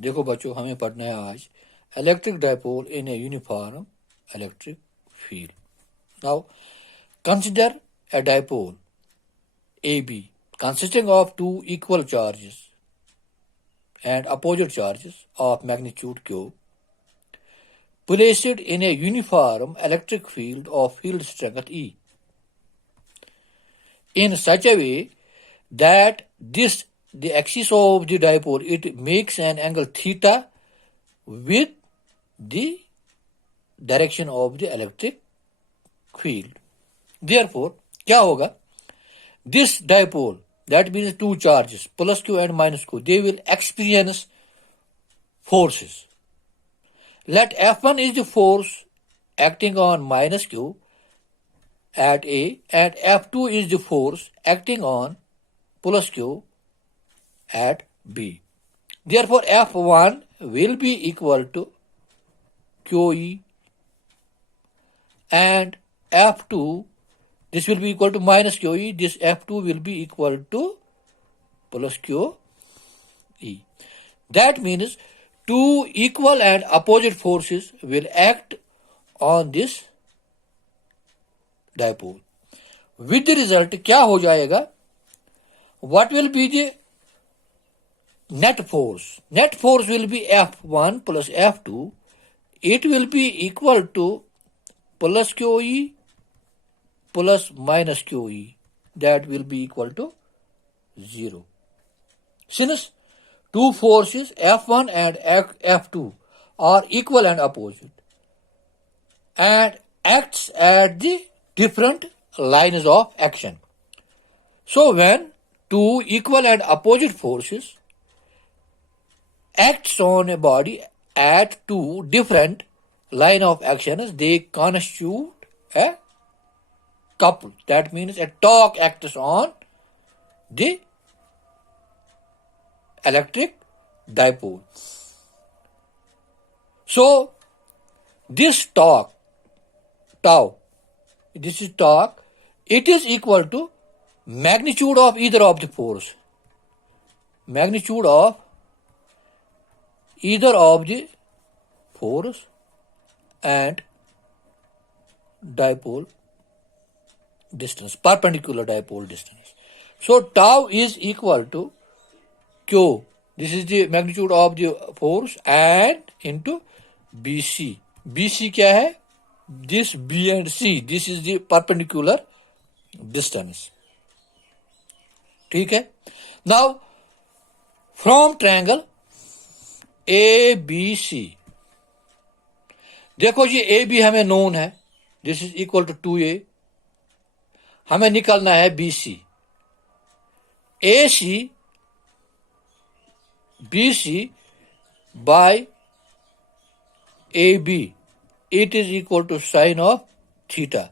देखो बच्चों, हमें पढ़ना है आज electric dipole in a uniform electric field. Now consider a dipole AB consisting of two equal charges and opposite charges of magnitude q placed in a uniform electric field of field strength E in such a way that the axis of the dipole, it makes an angle theta with the direction of the electric field. Therefore, क्या होगा? This dipole, that means two charges, plus q and minus q, they will experience forces. Let F1 is the force acting on minus q at A, and F2 is the force acting on plus q at B. Therefore, F1 will be equal to QE, and F2, this will be equal to minus QE, this F2 will be equal to plus QE. That means two equal and opposite forces will act on this dipole. With the result, क्या हो जाएगा? What will be the net force? Net force will be F1 plus F2. It will be equal to plus QE plus minus QE. That will be equal to 0. Since two forces F1 and F2 are equal and opposite and acts at the different lines of action. So when two equal and opposite forces acts on a body at two different line of actions, they constitute a couple. That means a torque acts on the electric dipole. So this torque, tau, this is torque, it is equal to magnitude of either of the force. Magnitude of either of the force and dipole distance, perpendicular dipole distance. So tau is equal to Q. This is the magnitude of the force and into BC. BC क्या है? This B and C. This is the perpendicular distance. ठीक है? Now from triangle ABC, देखो जी AB हमें known है, this is equal to 2A. हमें निकालना है BC. AC BC by AB, it is equal to sine of theta,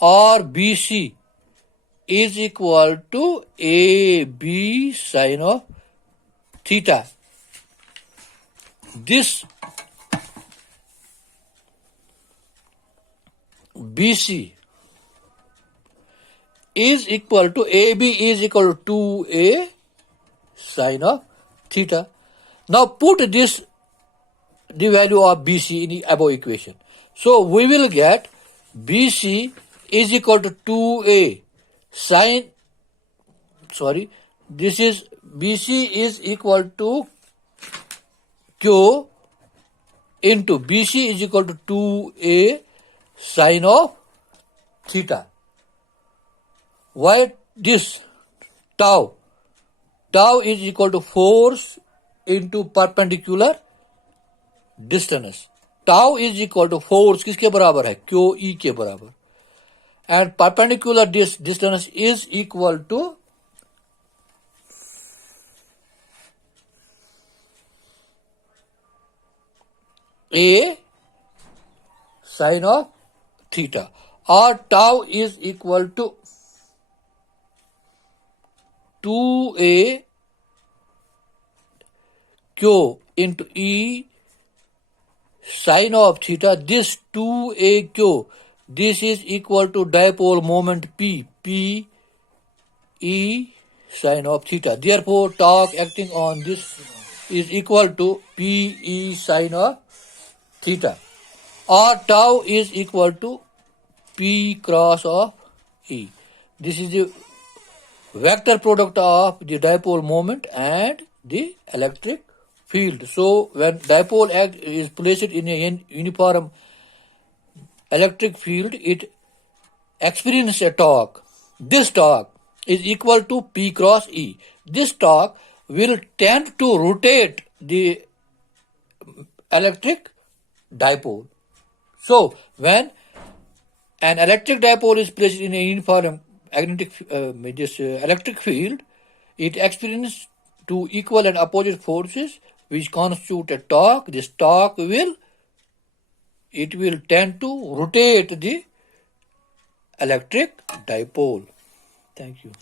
or BC is equal to AB sine of theta. This BC is equal to AB is equal to 2A sine of theta. Now put this, the value of BC in the above equation. So we will get BC is equal to 2A sine, this is BC is equal to Q into BC is equal to 2A sine of theta. Why this? Tau. Tau is equal to force into perpendicular distance. Tau is equal to force किसके बराबर है? QE के बराबर. And perpendicular distance is equal to A sine of theta, or tau is equal to 2A Q into E sine of theta. This 2AQ, this is equal to dipole moment P, P E sine of theta. Therefore, torque acting on this is equal to Pe sine of theta, or tau is equal to P cross of E. This is the vector product of the dipole moment and the electric field. So when dipole is placed in a uniform electric field, it experiences a torque. This torque is equal to P cross E. This torque will tend to rotate the electric dipole. So when an electric dipole is placed in a uniform electric field, it experiences two equal and opposite forces which constitute a torque. This torque will tend to rotate the electric dipole. Thank you.